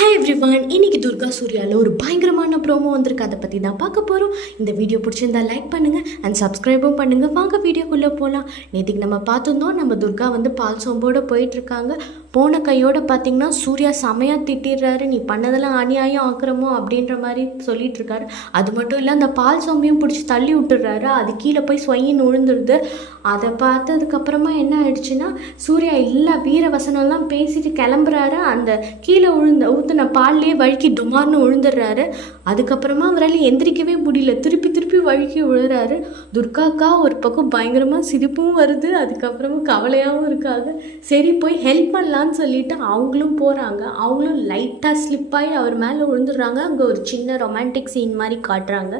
Hi everyone, இன்னைக்கு துர்கா சூர்யாவில் ஒரு பயங்கரமான ப்ரோமோ வந்திருக்கு. அதை பற்றி தான் பார்க்க போகிறோம். இந்த வீடியோ பிடிச்சிருந்தா லைக் பண்ணுங்கள் அண்ட் சப்ஸ்கிரைபும் பண்ணுங்கள். வாங்க வீடியோக்குள்ளே போகலாம். நேற்றுக்கு நம்ம பார்த்துருந்தோம், நம்ம துர்கா வந்து பால் சோம்போடு போயிட்டுருக்காங்க. போன கையோடு பார்த்திங்கன்னா சூர்யா செமையாக திட்டிடுறாரு. நீ பண்ணதெல்லாம் அநியாயம் ஆக்குறமோ அப்படின்ற மாதிரி சொல்லிட்டு இருக்காரு. அது மட்டும் இல்லை, அந்த பால் சோம்பையும் பிடிச்சி தள்ளி விட்டுடுறாரு. அது கீழே போய் ஸ்வையின்னு விழுந்துடுது. அதை பார்த்ததுக்கப்புறமா என்ன ஆயிடுச்சுன்னா, சூர்யா எல்லா வீர வசனம்லாம் பேசிட்டு கிளம்புறாரு. அந்த கீழே ஊற்றின பால்லையே வழுக்கி துமார்னு விழுந்துடுறாரு. அதுக்கப்புறமா அவரால் எந்திரிக்கவே முடியல. திருப்பி வழுக்கி விழுறாரு. துர்காக்கா ஒரு பக்கம் பயங்கரமாக சிரிப்பும் வருது, அதுக்கப்புறமா கவலையாகவும் இருக்காங்க. சரி போய் ஹெல்ப் பண்ணலான்னு சொல்லிட்டு அவங்களும் போகிறாங்க. அவங்களும் லைட்டாக ஸ்லிப்பாகி அவர் மேலே விழுந்துடுறாங்க. அங்கே ஒரு சின்ன ரொமான்டிக் சீன் மாதிரி காட்டுறாங்க.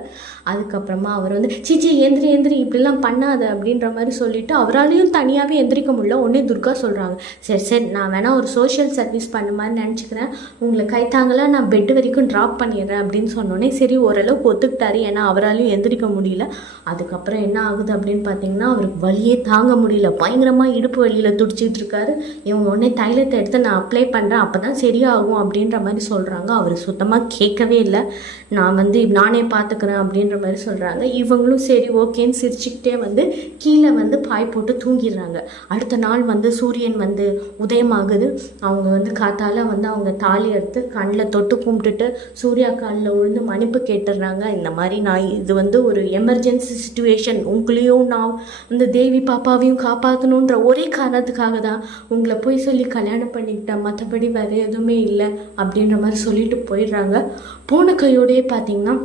அதுக்கப்புறமா அவர் வந்து சீச்சி எந்திரி இப்படிலாம் பண்ணாத அப்படின்ற மாதிரி சொல்லிவிட்டு அவராலையும் தனியாகவே எந்திரிக்க முடியல. உடனே துர்கா சொல்கிறாங்க, சரி நான் வேணால் ஒரு சோஷியல் சர்வீஸ் பண்ண மாதிரி நினச்சிக்கிறேன், உங்களை கைத்தாங்கலாம் நான் பெட்டு வரைக்கும் ட்ராப் பண்ணிடுறேன் அப்படின்னு சொன்னோடனே சரி ஓரளவுக்கு ஒத்துக்கிட்டாரு. ஏன்னா அவராலையும் எந்திரிக்க முடியல. அதுக்கப்புறம் என்ன ஆகுது அப்படின்னு பார்த்தீங்கன்னா, அவருக்கு வலியே தாங்க முடியல. பயங்கரமாக இடுப்பு வலியில் துடிச்சிட்டு இருக்காரு. இவங்க உடனே தைலத்தை எடுத்து நான் அப்ளை பண்ணுறேன், அப்போ தான் சரியாகும் அப்படின்ற மாதிரி சொல்கிறாங்க. அவர் சுத்தமாக கேட்கவே இல்லை. நான் வந்து நானே பார்த்துக்கிறேன் அப்படின்ற மாதிரி சொல்கிறாங்க. இவங்களும் சரி ஓகேன்னு சிரிச்சுக்கிட்டே வந்து கீழே வந்து பாய் போட்டு தூங்கிடுறாங்க. அடுத்த நாள் வந்து சூரியன் வந்து உதயமாகுது. அவங்க வந்து காத்தால் வந்து அவங்க தாலி எடுத்து கண்ணில் தொட்டு கும்பிட்டுட்டு சூர்யா காலில் விழுந்து மன்னிப்பு கேட்டுடுறாங்க. இந்த மாதிரி நான் இது வந்து ஒரு எமர்ஜென்சி சுச்சுவேஷன், உங்களையும் நான் இந்த தேவி பாப்பாவையும் காப்பாற்றணுன்ற ஒரே காரணத்துக்காக தான் உங்களை போய் சொல்லி கல்யாணம் பண்ணிக்கிட்டேன், மற்றபடி வேறு எதுவுமே இல்லை அப்படின்ற மாதிரி சொல்லிட்டு போயிடுறாங்க. போன கையோடையே பார்த்திங்கன்னா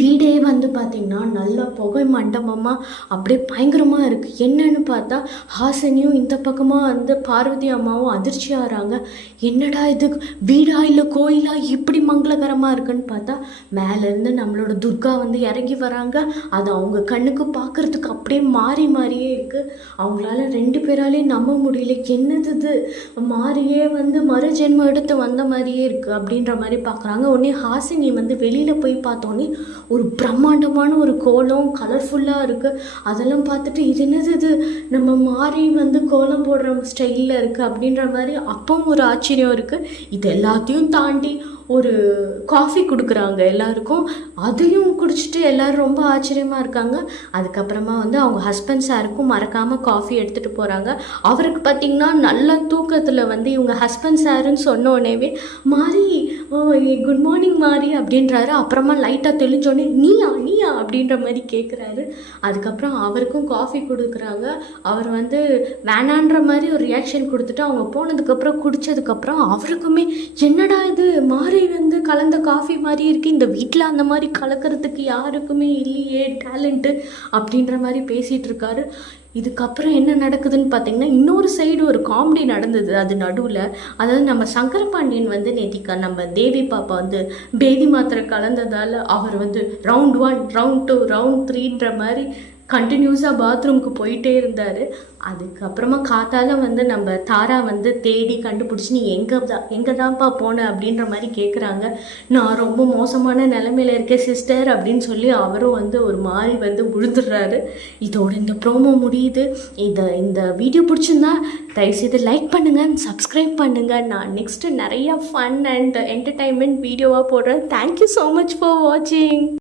வீடே வந்து பார்த்திங்கன்னா நல்லா புகை மண்டபமாக அப்படியே பயங்கரமாக இருக்குது. என்னன்னு பார்த்தா ஹாசினியும் இந்த பக்கமாக வந்து பார்வதி அம்மாவும் அதிர்ச்சி ஆகிறாங்க. என்னடா இது வீடா இல்லை கோயிலா இப்படி மங்களகரமாக இருக்குன்னு பார்த்தா மேலேருந்து நம்மளோட துர்கா வந்து இறங்கி வராங்க. அது அவங்க கண்ணுக்கு பார்க்குறதுக்கு அப்படியே மாறியே இருக்குது. அவங்களால ரெண்டு பேராலே நம்ப முடியல. என்னது இது மாறியே வந்து மறுஜென்மம் எடுத்து வந்த மாதிரியே இருக்குது அப்படின்ற மாதிரி பார்க்குறாங்க. உடனே ஹாசினி வந்து வெளியில் போய் பார்த்தோன்னே ஒரு பிரம்மாண்டமான ஒரு கோலம் கலர்ஃபுல்லாக இருக்குது. அதெல்லாம் பார்த்துட்டு இது என்னது இது நம்ம மாறி வந்து கோலம் போடுற ஸ்டைலில் இருக்குது அப்படின்ற மாதிரி அப்பவும் ஒரு ஆச்சரியம் இருக்குது. இது எல்லாத்தையும் தாண்டி ஒரு காஃபி கொடுக்குறாங்க எல்லாருக்கும். அதையும் குடிச்சிட்டு எல்லோரும் ரொம்ப ஆச்சரியமாக இருக்காங்க. அதுக்கப்புறமா வந்து அவங்க ஹஸ்பண்ட் சாருக்கும் மறக்காமல் காஃபி எடுத்துகிட்டு போகிறாங்க. அவருக்கு பார்த்திங்கன்னா நல்ல தூக்கத்தில் வந்து இவங்க ஹஸ்பண்ட் சாருன்னு சொன்னோடனேவே மாறி குட் மார்னிங் மாறி அப்படின்றாரு. அப்புறமா லைட்டாக தெளிஞ்சோடனே நீயா அப்படின்ற மாதிரி கேட்குறாரு. அதுக்கப்புறம் அவருக்கும் காஃபி கொடுக்குறாங்க. அவர் வந்து வேணான்ற மாதிரி ஒரு ரியாக்ஷன் கொடுத்துட்டு அவங்க போனதுக்கப்புறம் குடித்ததுக்கப்புறம் அவருக்குமே என்னடா இது மாறி வந்து கலந்த காஃபி மாதிரி இருக்குது, இந்த வீட்டில் அந்த மாதிரி கலக்கிறதுக்கு யாருக்குமே இல்லையே டேலண்ட்டு அப்படின்ற மாதிரி பேசிகிட்டு இருக்காரு. இதுக்கப்புறம் என்ன நடக்குதுன்னு பார்த்தீங்கன்னா, இன்னொரு சைடு ஒரு காமெடி நடந்தது. அது நடுவில் அதாவது நம்ம சங்கரபாண்டியன் வந்து நேத்திக்கா நம்ம தேவி பாப்பா வந்து பேதி மாத்திரை கலந்ததால் அவர் வந்து ரவுண்ட் 1 ரவுண்ட் 2 ரவுண்ட் 3ன்ற மாதிரி கண்டினியூஸாக பாத்ரூமுக்கு போயிட்டே இருந்தார். அதுக்கப்புறமா காத்தால் வந்து நம்ம தாரா வந்து தேடி கண்டுபிடிச்சி நீ எங்கே தான்ப்பா போன அப்படின்ற மாதிரி கேட்குறாங்க. நான் ரொம்ப மோசமான நிலைமையில் இருக்கேன் சிஸ்டர் அப்படின்னு சொல்லி அவரும் வந்து ஒரு மாதிரி வந்து விழுந்துடுறாரு. இதோட இந்த ப்ரோமோ முடியுது. இந்த வீடியோ பிடிச்சிருந்தா தயவுசெய்து லைக் பண்ணுங்கள், சப்ஸ்கிரைப் பண்ணுங்கள். நான் நெக்ஸ்ட்டு நிறையா ஃபன் அண்ட் என்டர்டைன்மெண்ட் வீடியோவாக போடுறேன். தேங்க்யூ ஸோ மச் ஃபார் வாட்சிங்.